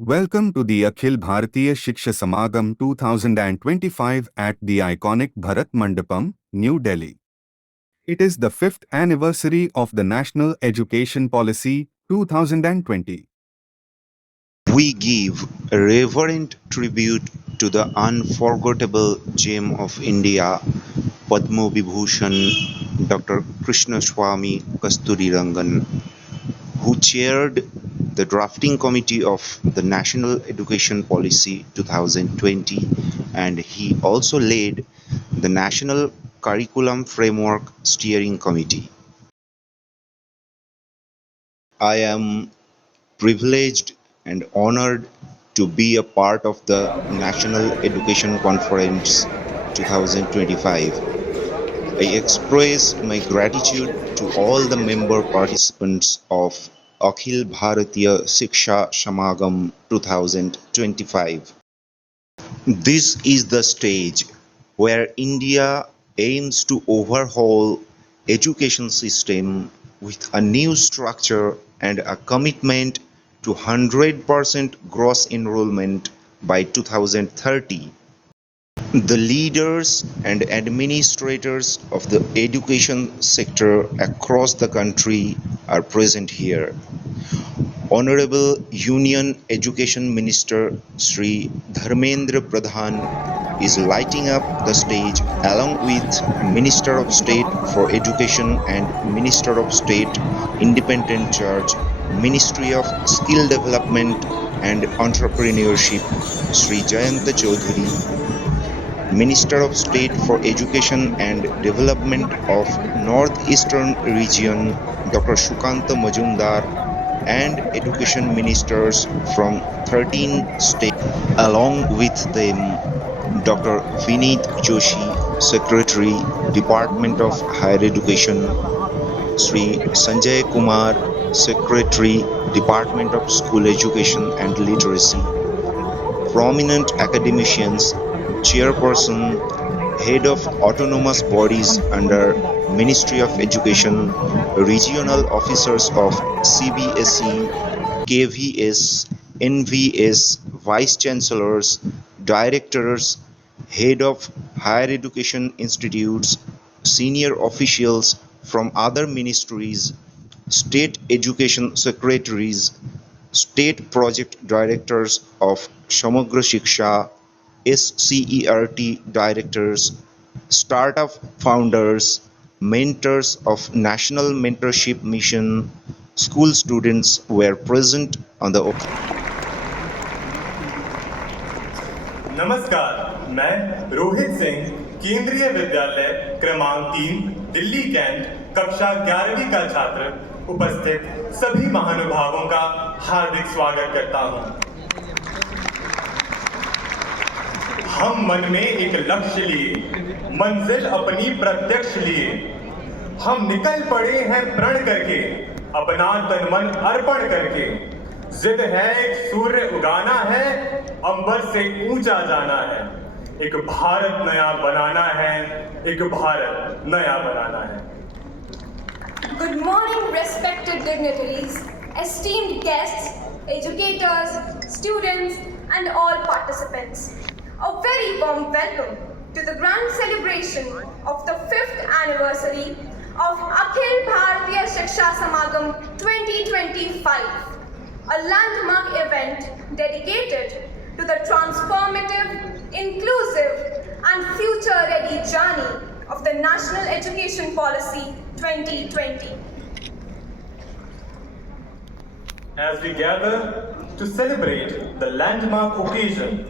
Welcome to the Akhil Bharatiya Siksha Samagam 2025 at the iconic Bharat Mandapam, New Delhi. It is the 5th anniversary of the National Education Policy 2020. We give a reverent tribute to the unforgettable gem of India, Padma Vibhushan Dr. Krishnaswamy Kasturirangan, who chaired the drafting committee of the National Education Policy 2020, and he also led the National Curriculum Framework Steering Committee. I am privileged and honored to be a part of the National Education Conference 2025. I express my gratitude to all the member participants of Akhil Bharatiya Siksha Samagam 2025. This is the stage where India aims to overhaul education system with a new structure and a commitment to 100% gross enrollment by 2030. The leaders and administrators of the education sector across the country are present here. Honorable Union Education Minister Sri Dharmendra Pradhan is lighting up the stage along with Minister of State for Education and Minister of State Independent Charge, Ministry of Skill Development and Entrepreneurship Sri Jayanta Chaudhary, Minister of State for Education and Development of Northeastern Region Dr. Shukanta Majumdar, and education ministers from 13 states. Along with them, Dr. Vineet Joshi, Secretary, Department of Higher Education, Sri Sanjay Kumar, Secretary, Department of School Education and Literacy, prominent academicians, Chairperson, Head of Autonomous Bodies under Ministry of Education, Regional Officers of CBSE, KVS, NVS, Vice Chancellors, Directors, Head of Higher Education Institutes, Senior Officials from other ministries, State Education Secretaries, State Project Directors of Samagra Shiksha, SCERT Directors, Startup Founders, Mentors of National Mentorship Mission, school students were present on the occasion. नमस्कार, मैं रोहित सिंह केंद्रीय विद्यालय क्रमांक 3 Delhi cantt कक्षा 11वीं का छात्र उपस्थित सभी महानुभावों का हार्दिक स्वागत करता हूं। हम मन में एक लक्ष्य लिए, मंजिल अपनी प्रत्यक्ष लिए, हम निकल पड़े हैं प्रण करके, अपना तन मन अर्पण करके। जिद है एक सूर्य उगाना है, अंबर से ऊंचा जाना है, एक भारत नया बनाना है, एक भारत नया बनाना है। Good morning, respected dignitaries, esteemed guests, educators, students, and all participants. A very warm welcome to the grand celebration of the 5th anniversary of Akhil Bharatiya Siksha Samagam 2025, a landmark event dedicated to the transformative, inclusive, and future-ready journey of the National Education Policy 2020. As we gather to celebrate the landmark occasion,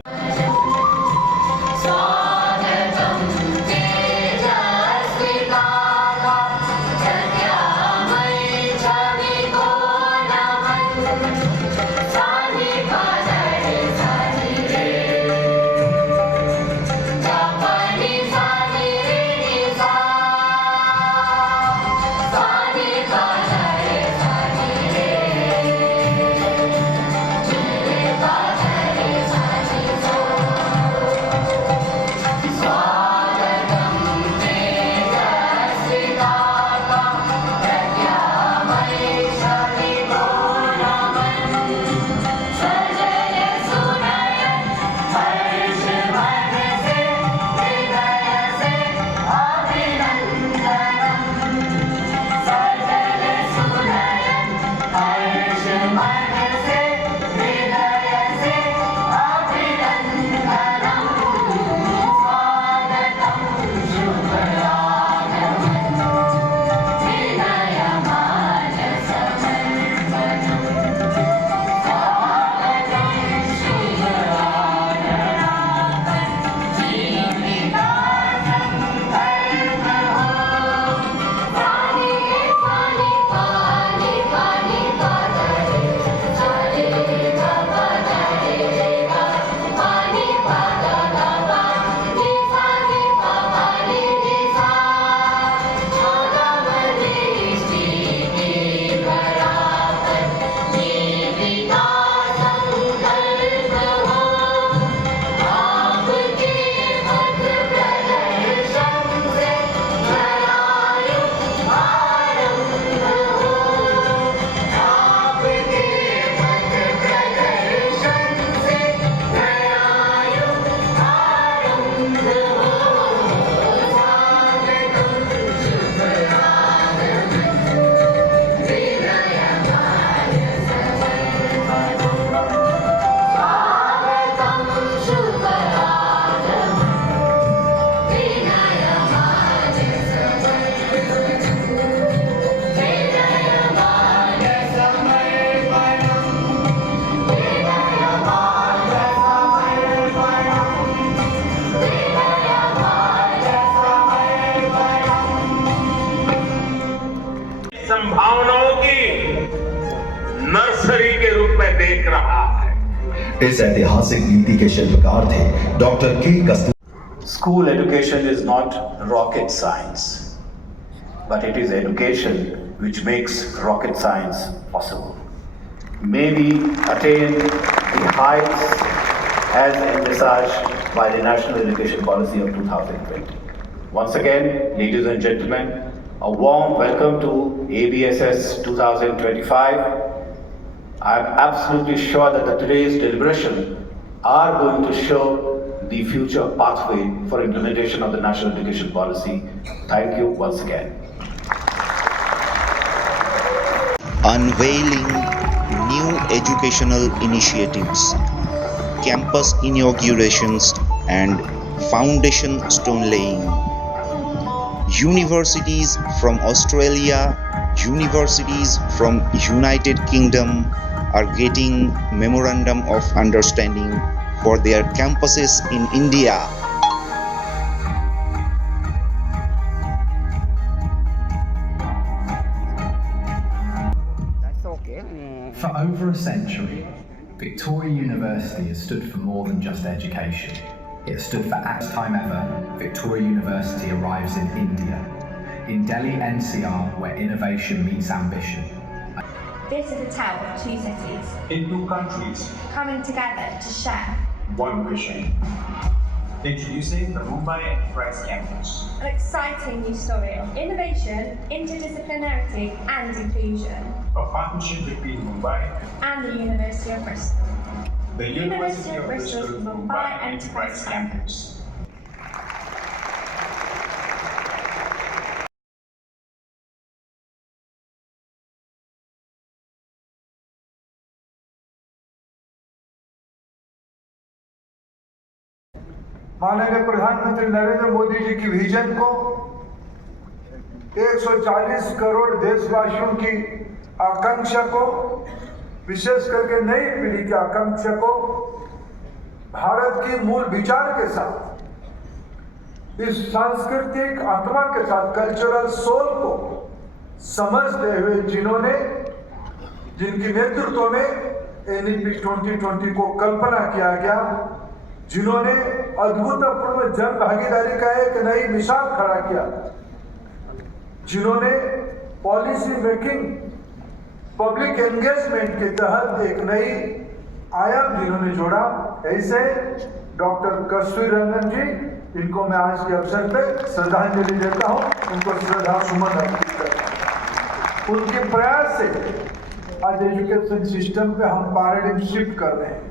इस ऐतिहासिक नीति के शिल्पकार थे doctor के Kastur. School education is not rocket science, but it is education which makes rocket science possible. May we attain the heights as envisaged by the National Education Policy of 2020. Once again, ladies and gentlemen, a warm welcome to ABSS 2025. I am absolutely sure that today's deliberation are going to show the future pathway for implementation of the National Education Policy. Thank you once again. Unveiling new educational initiatives, campus inaugurations, and foundation stone laying. Universities from Australia, universities from United Kingdom are getting memorandum of understanding for their campuses in India. For over a century, Victoria University has stood for more than just education. It has stood for first time ever, Victoria University arrives in India, in Delhi NCR, where innovation meets ambition. This is a tale of two cities In two countries, coming together to share one vision. Introducing the Mumbai Enterprise Campus. an exciting new story of innovation, interdisciplinarity, and inclusion. A partnership between Mumbai And the University of Bristol. the University of Bristol Mumbai Enterprise Campus. माननीय प्रधानमंत्री नरेंद्र मोदी जी की vision को 140 करोड़ देशवासियों की आकांक्षा को, विशेष करके नई पीढ़ी की आकांक्षा को भारत की मूल विचार के साथ, इस सांस्कृतिक आत्मा के साथ, कल्चरल सोल को समझते हुए जिनकी नेतृत्व में NEP 2020 को कल्पना किया गया, जिन्होंने अद्भुतपूर्ण जन भागीदारी का एक नई मिसाल खड़ा किया, जिन्होंने पॉलिसी मेकिंग, पब्लिक एंगेजमेंट के तहत एक नई आयाम जिन्होंने जोड़ा, ऐसे डॉक्टर कस्तूरी रंगन जी, इनको मैं आज के अवसर पे श्रद्धांजलि देता हूं, उनको श्रद्धा सुमन अर्पित करता हूं। उनके प्रयास से आज एजुकेशन सिस्टम पे हम पैराडिग्म शिफ्ट कर रहे हैं।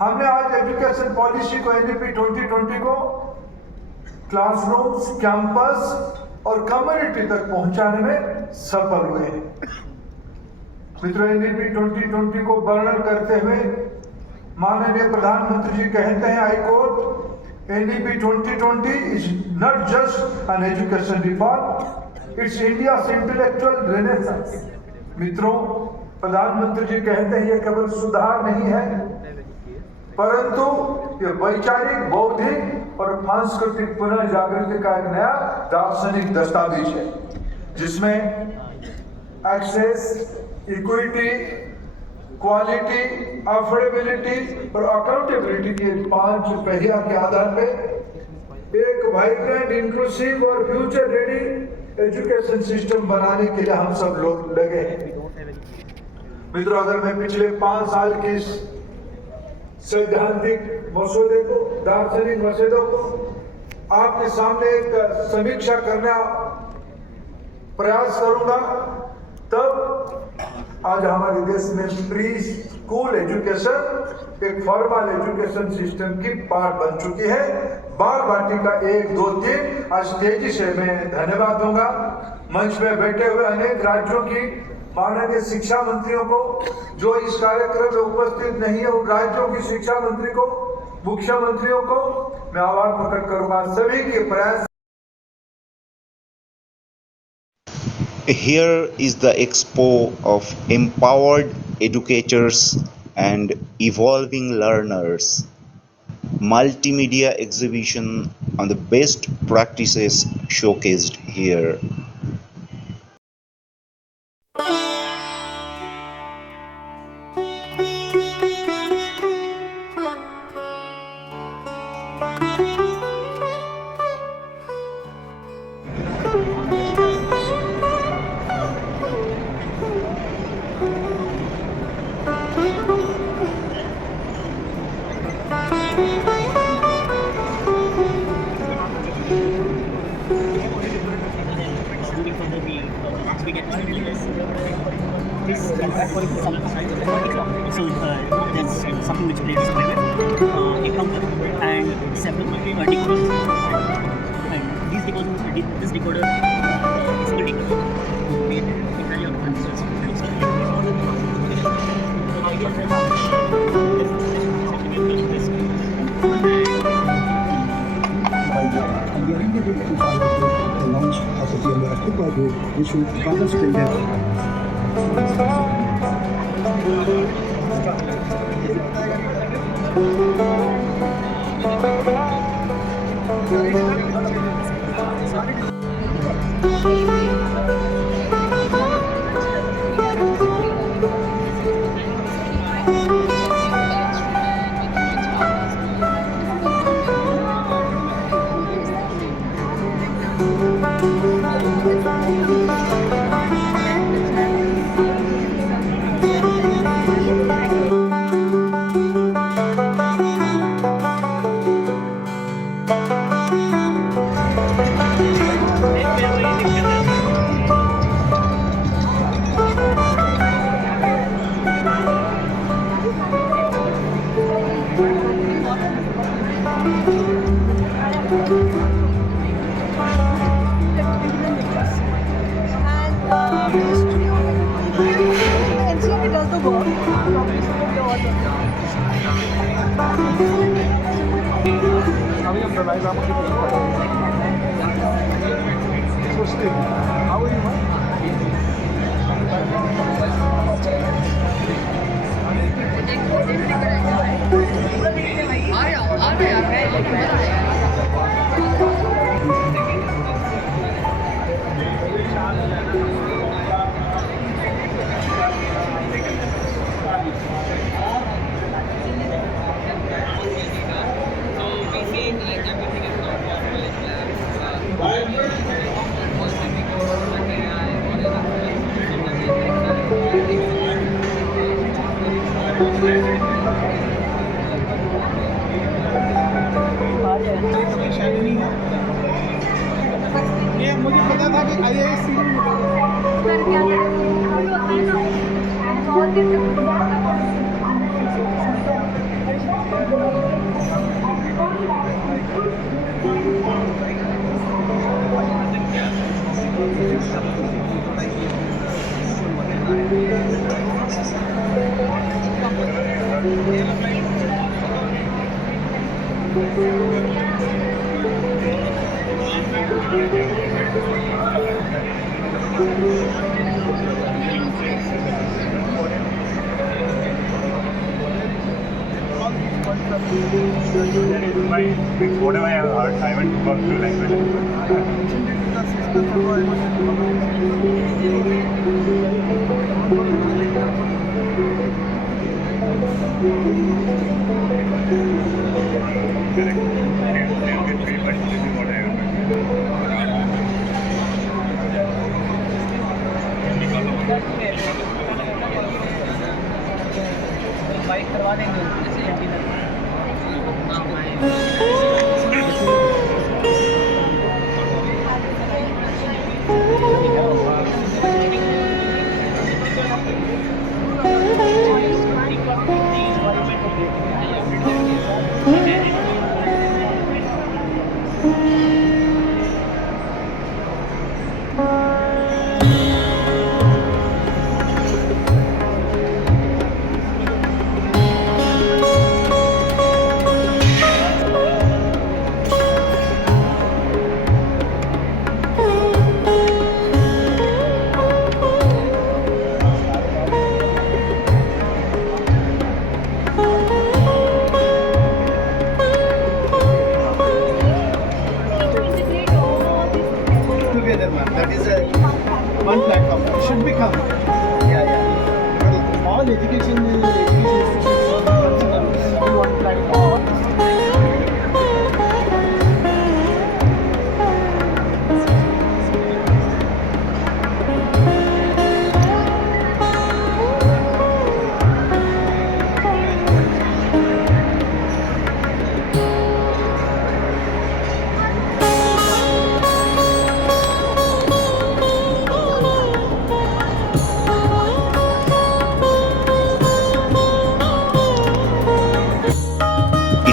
हमने आज एजुकेशन पॉलिसी को NEP 2020 को क्लासरूम्स, कैंपस और कम्युनिटी तक पहुंचाने में सफल हुए हैं। मित्रों, NEP 2020 को वर्णन करते हुए माननीय प्रधानमंत्री जी कहते हैं, I quote, NEP 2020 is not just an education reform, it's India's intellectual renaissance. मित्रों, प्रधानमंत्री जी कहते हैं, ये केवल सुधार नहीं है, परंतु ये वैचारिक, बौद्धिक और सांस्कृतिक पुनर्जागृति का एक नया दार्शनिक दस्तावेज है, जिसमें एक्सेस, इक्विटी, क्वालिटी, अफोर्डेबिलिटी और अकाउंटेबिलिटी के 5 पहिया के आधार पे एक वाइब्रेंट, इंक्लूसिव और फ्यूचर रेडी एजुकेशन सिस्टम बनाने के लिए हम सब लोग लगे हैं। मित्रों, अगर मैं पिछले 5 साल की सैद्धांतिक मसौदे को, दार्शनिक मसौदों को आपके सामने एक समीक्षा करने प्रयास करूंगा, तब आज हमारे देश में प्री स्कूल एजुकेशन एक फॉर्मल एजुकेशन सिस्टम की पार्ट बन चुकी है। बाल वाटिका 1, 2, 3 आज तेजी से मैं धन्यवाद दूंगा मंच में बैठे हुए अनेक राज्यों की माननीय शिक्षा मंत्रियों को, जो इस कार्यक्रम में उपस्थित नहीं है, उन राज्यों की शिक्षा मंत्री को, मुख्यमंत्रियों को मैं आभार प्रकट करूंगा, सभी के प्रयास। Here is the expo of empowered educators and evolving learners. Multimedia exhibition on the best practices showcased here. something which plays somewhere with a counter and several decoders. And this decoder is single decoder. Made entirely out of transistors. The idea is and we are integrated to the launch of the ITPO group, which will further strengthen. Whatever I have heard, I went to work through language.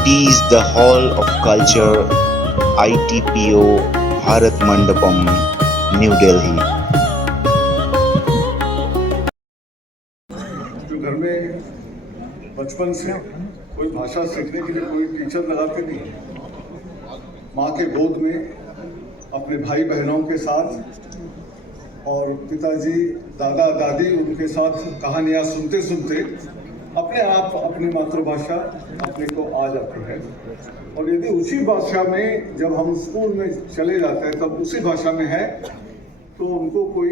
It is the Hall of Culture, ITPO, Bharat Mandapam, New Delhi. जो घर में बचपन से कोई भाषा सीखने के लिए कोई टीचर लगाते नहीं, माँ के गोद में अपने भाई बहनों के साथ और पिताजी दादा दादी उनके साथ कहानियाँ सुनते सुनते अपने आप अपनी मातृभाषा अपने को आ जाती है। और यदि उसी भाषा में जब हम स्कूल में चले जाते हैं तब उसी भाषा में है तो उनको कोई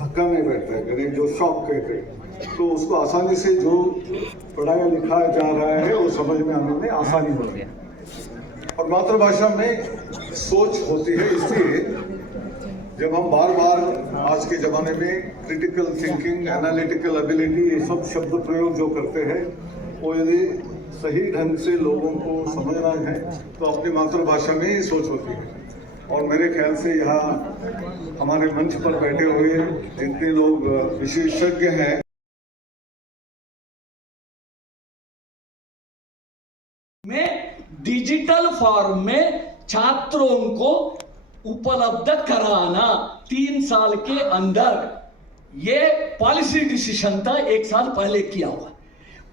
धक्का नहीं बैठता है, यानी जो शौक कहते हैं तो उसको आसानी से जो पढ़ाया लिखाया जा रहा है वो समझ में आने में आसानी होती है। और मातृभाषा में सोच होती है, इसलिए जब हम बार बार आज के ज़माने में क्रिटिकल थिंकिंग, एनालिटिकल एबिलिटी, ये सब शब्द प्रयोग जो करते हैं वो यदि सही ढंग से लोगों को समझना है तो अपनी मातृभाषा में ही सोच होती है। और मेरे ख्याल से यहाँ हमारे मंच पर बैठे हुए जितने लोग विशेषज्ञ हैं, में डिजिटल फॉर्म में छात्रों को उपलब्ध कराना 3 साल के अंदर, ये पॉलिसी डिसीजन था 1 साल पहले किया हुआ।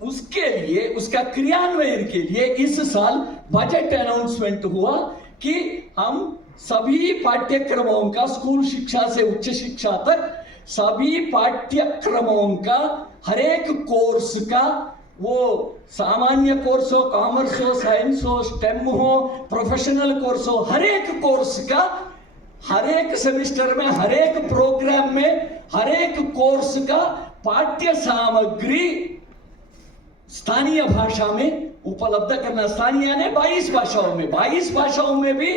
उसके लिए, उसका क्रियान्वयन के लिए इस साल बजट अनाउंसमेंट हुआ कि हम सभी पाठ्यक्रमों का, स्कूल शिक्षा से उच्च शिक्षा तक सभी पाठ्यक्रमों का, हर एक कोर्स का, वो सामान्य कोर्स हो, कॉमर्स हो, साइंस हो, स्टेम हो, प्रोफेशनल कोर्स हो, हर एक कोर्स का, हर एक सेमेस्टर में, हर एक प्रोग्राम में, हर एक कोर्स का पाठ्य सामग्री स्थानीय भाषा में उपलब्ध करना। स्थानीय ने 22 भाषाओं में, 22 भाषाओं में भी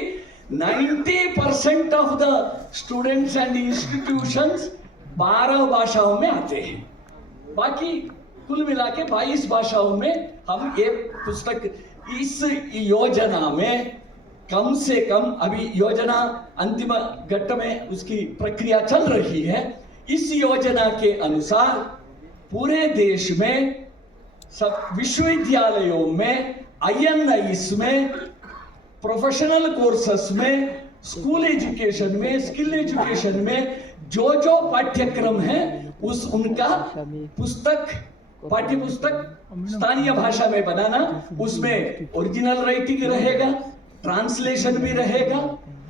90% of the students and institutions 12 भाषाओं में आते हैं। बाकी कुल मिला के 22 भाषाओं में हम ये पुस्तक, इस योजना में कम से कम, अभी योजना अंतिम घट्ट में उसकी प्रक्रिया चल रही है, इस योजना के अनुसार पूरे देश में सब विश्वविद्यालयों में, INIs में, प्रोफेशनल कोर्सेस में, स्कूल एजुकेशन में, स्किल एजुकेशन में जो जो पाठ्यक्रम है उनका पुस्तक, पाठ्य पुस्तक स्थानीय भाषा में बनाना, उसमें ओरिजिनल राइटिंग रहेगा, ट्रांसलेशन भी रहेगा,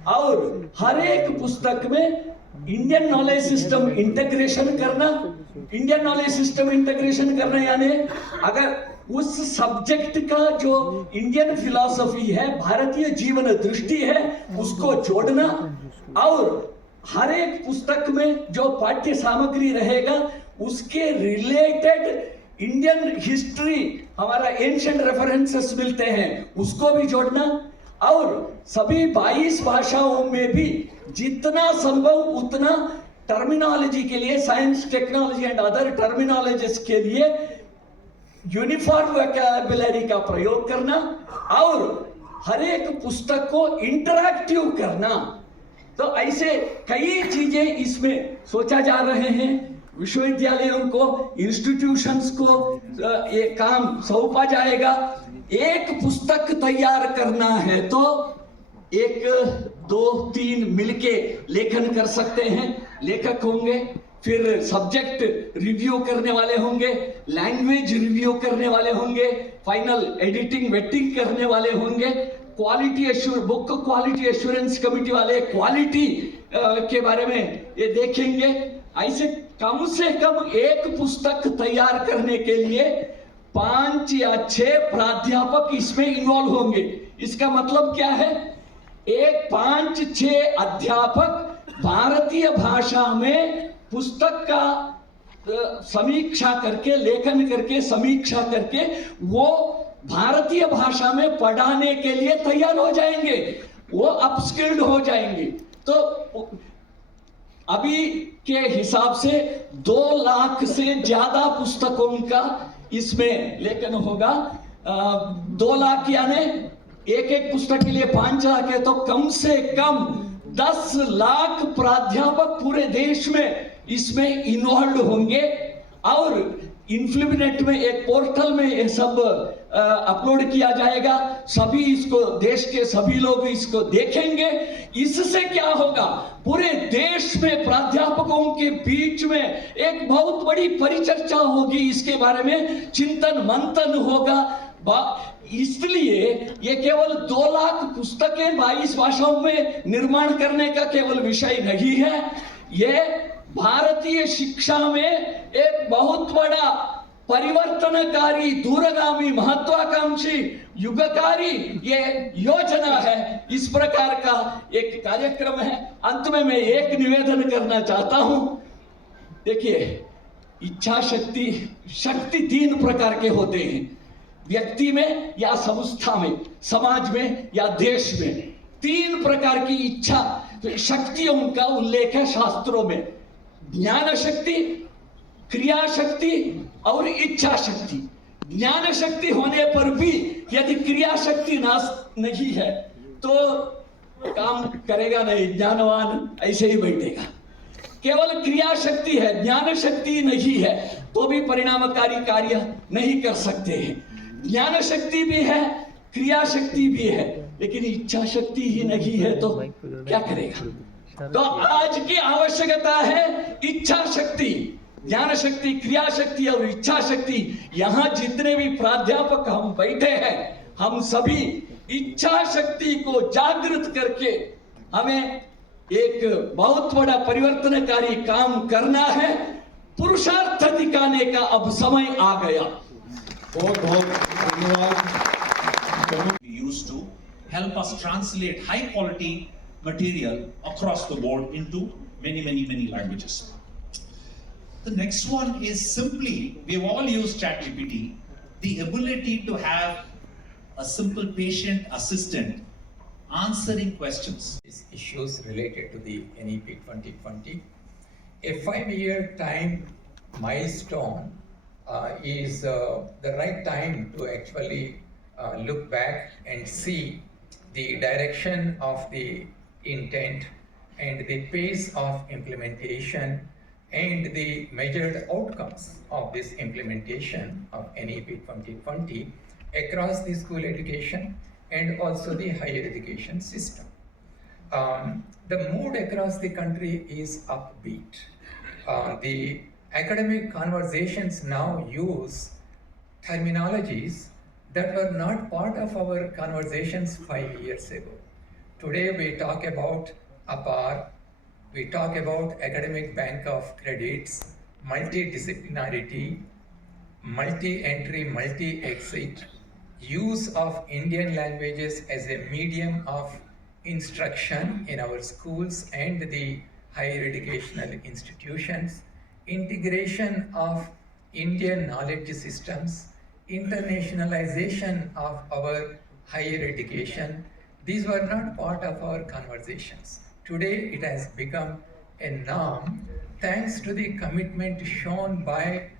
और हर एक पुस्तक में इंडियन नॉलेज सिस्टम इंटीग्रेशन करना। इंडियन नॉलेज सिस्टम इंटीग्रेशन करना यानी अगर उस सब्जेक्ट का जो इंडियन फिलॉसफी है, भारतीय जीवन दृष्टि है, उसको जोड़ना, और हर एक पुस्तक में जो पाठ्य सामग्री रहेगा उसके रिलेटेड इंडियन हिस्ट्री, हमारा एंशिएंट रेफरेंसेस मिलते हैं, उसको भी जोड़ना, और सभी 22 भाषाओं में भी जितना संभव उतना टर्मिनोलॉजी के लिए, science, technology and other terminologies के लिए यूनिफॉर्म वोकैबुलरी का प्रयोग करना, और हर एक पुस्तक को इंटरैक्टिव करना। तो ऐसे कई चीजें इसमें सोचा जा रहे हैं। विश्वविद्यालयों को, इंस्टीट्यूशंस को ये काम सौंपा जाएगा। एक पुस्तक तैयार करना है तो 1, 2, 3 मिलके लेखन कर सकते हैं, लेखक होंगे, फिर सब्जेक्ट रिव्यू करने वाले होंगे, लैंग्वेज रिव्यू करने वाले होंगे, फाइनल एडिटिंग वेटिंग करने वाले होंगे, बुक क्वालिटी एश्योरेंस कमेटी वाले क्वालिटी के बारे में ये देखेंगे। ऐसे कम से कम एक पुस्तक तैयार करने के लिए 5 या 6 प्राध्यापक इसमें इन्वॉल्व होंगे। इसका मतलब क्या है? 5-6 अध्यापक भारतीय भाषा में पुस्तक का समीक्षा करके, लेखन करके, समीक्षा करके वो भारतीय भाषा में पढ़ाने के लिए तैयार हो जाएंगे, वो अपस्किल्ड हो जाएंगे। तो अभी के हिसाब से 2 लाख से ज्यादा पुस्तकों का इसमें लेखन होगा। 2 लाख यानी एक पुस्तक के लिए 5 लाख है, तो कम से कम 10 लाख प्राध्यापक पूरे देश में इसमें इन्वॉल्व होंगे। और इन्फ्लिनेट में एक पोर्टल में ये सब अपलोड किया जाएगा। सभी इसको, देश के सभी लोग इसको देखेंगे। इससे क्या होगा, पूरे देश में प्राध्यापकों के बीच में एक बहुत बड़ी परिचर्चा होगी, इसके बारे में चिंतन मंथन होगा। इसलिए ये केवल 2 लाख पुस्तकें 22 भाषाओं में निर्माण करने का केवल विषय नहीं है, ये भारतीय शिक्षा में एक बहुत बड़ा परिवर्तनकारी, दूरगामी, महत्वाकांक्षी, युगकारी ये योजना है। इस प्रकार का एक कार्यक्रम है। अंत में मैं एक निवेदन करना चाहता हूं। देखिए, इच्छा शक्ति 3 प्रकार के होते हैं, व्यक्ति में या संस्था में, समाज में या देश में। 3 प्रकार की इच्छा शक्तियों का उल्लेख है शास्त्रों में, ज्ञान शक्ति, क्रिया शक्ति और इच्छा शक्ति। ज्ञान शक्ति होने पर भी यदि क्रिया शक्ति नहीं है तो काम करेगा नहीं, ज्ञानवान ऐसे ही बैठेगा। केवल क्रिया शक्ति है, ज्ञान शक्ति नहीं है तो भी परिणामकारी कार्य नहीं कर सकते हैं। ज्ञान शक्ति भी है, क्रिया शक्ति भी है, लेकिन इच्छा शक्ति ही नहीं है तो क्या करेगा। तो आज की आवश्यकता है इच्छा शक्ति, ज्ञान शक्ति, क्रिया शक्ति और इच्छा शक्ति। यहाँ जितने भी प्राध्यापक हम बैठे हैं, हम सभी इच्छा शक्ति को जागृत करके हमें एक बहुत बड़ा परिवर्तनकारी काम करना है। पुरुषार्थ दिखाने का अब समय आ गया। बहुत बहुत धन्यवाद। Used to help us translate high quality material across the board into many languages. The next one is simply, we've all used ChatGPT, the ability to have a simple patient assistant answering questions. Issues related to the NEP 2020. A 5-year time milestone is the right time to actually look back and see the direction of the intent and the pace of implementation and the measured outcomes of this implementation of NEP 2020 across the school education and also the higher education system. The mood across the country is upbeat. The academic conversations now use terminologies that were not part of our conversations 5 years ago. Today we talk about APAR, we talk about academic bank of credits, multidisciplinarity, multi-entry, multi-exit, use of Indian languages as a medium of instruction in our schools and the higher educational institutions, integration of Indian knowledge systems, internationalization of our higher education. These were not part of our conversations. Today it has become a norm thanks to the commitment shown by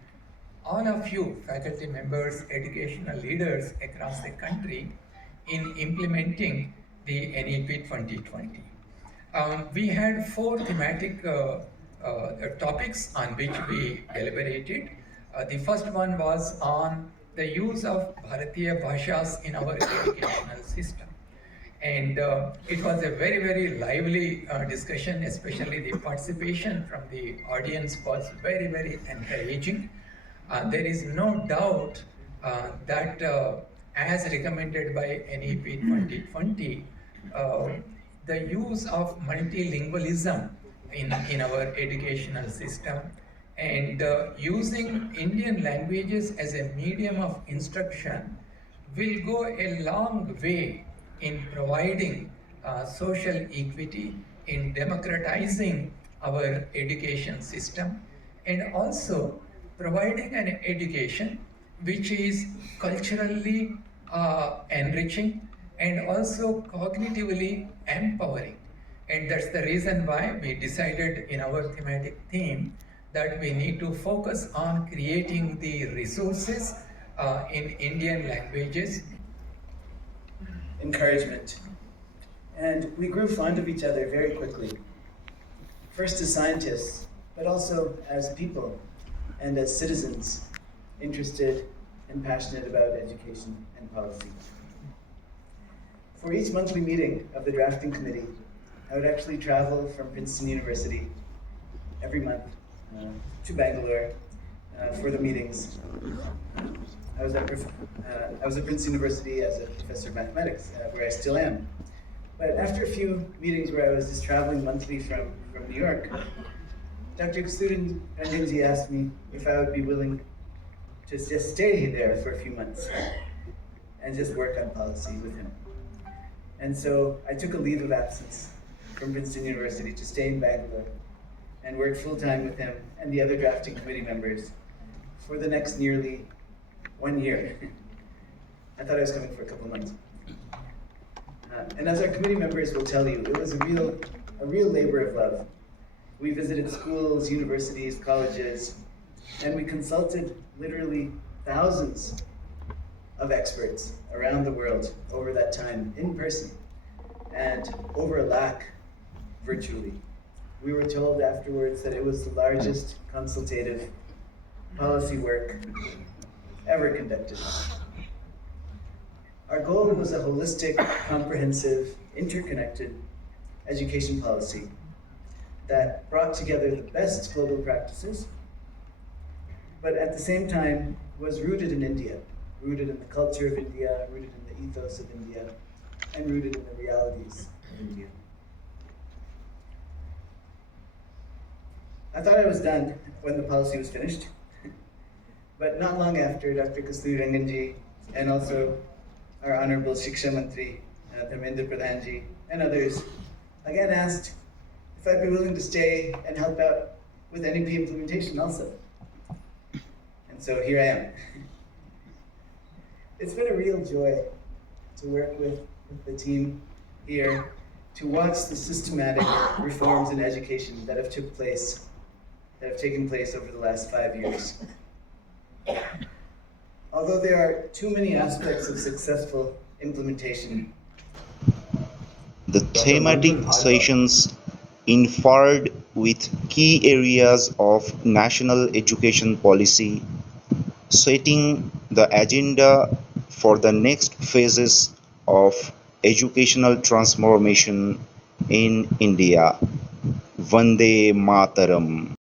all of you, faculty members, educational leaders across the country in implementing the NEP 2020. We had 4 thematic topics on which we deliberated. The first one was on the use of Bharatiya Bhashas in our educational system. And it was a very lively discussion, especially the participation from the audience was very encouraging. There is no doubt that as recommended by NEP 2020, the use of multilingualism in our educational system and using Indian languages as a medium of instruction will go a long way in providing social equity, in democratizing our education system, and also providing an education which is culturally enriching and also cognitively empowering. And that's the reason why we decided in our thematic theme that we need to focus on creating the resources in Indian languages. Encouragement. And we grew fond of each other very quickly. First as scientists, but also as people and as citizens. interested, and passionate about education and policy. For each monthly meeting of the drafting committee, I would actually travel from Princeton University every month to Bangalore for the meetings. I was at Princeton University as a professor of mathematics, where I still am. But after a few meetings where I was just traveling monthly from New York, Dr. Ranganji asked me if I would be willing to just stay there for a few months and just work on policy with him. And so I took a leave of absence from Princeton University to stay in Bangalore and work full-time with him and the other drafting committee members for the next nearly 1 year. I thought I was coming for a couple months. And as our committee members will tell you, it was a real labor of love. We visited schools, universities, colleges, and we consulted literally thousands of experts around the world over that time in person and over a lakh virtually. We were told afterwards that it was the largest consultative policy work ever conducted. Our goal was a holistic, comprehensive, interconnected education policy that brought together the best global practices, but at the same time was rooted in India, rooted in the culture of India, rooted in the ethos of India, and rooted in the realities of India. I thought I was done when the policy was finished, but not long after, Dr. Kasturi Ranganji and also our Honorable Shiksha Mantri, Dharmendra Pradhanji, and others, again asked if I'd be willing to stay and help out with NEP implementation also. And so here I am. It's been a real joy to work with the team here, to watch the systematic reforms in education that have taken place over the last 5 years. Although there are too many aspects of successful implementation, the thematic sessions inferred with key areas of national education policy, setting the agenda for the next phases of educational transformation in India. Vande Mataram.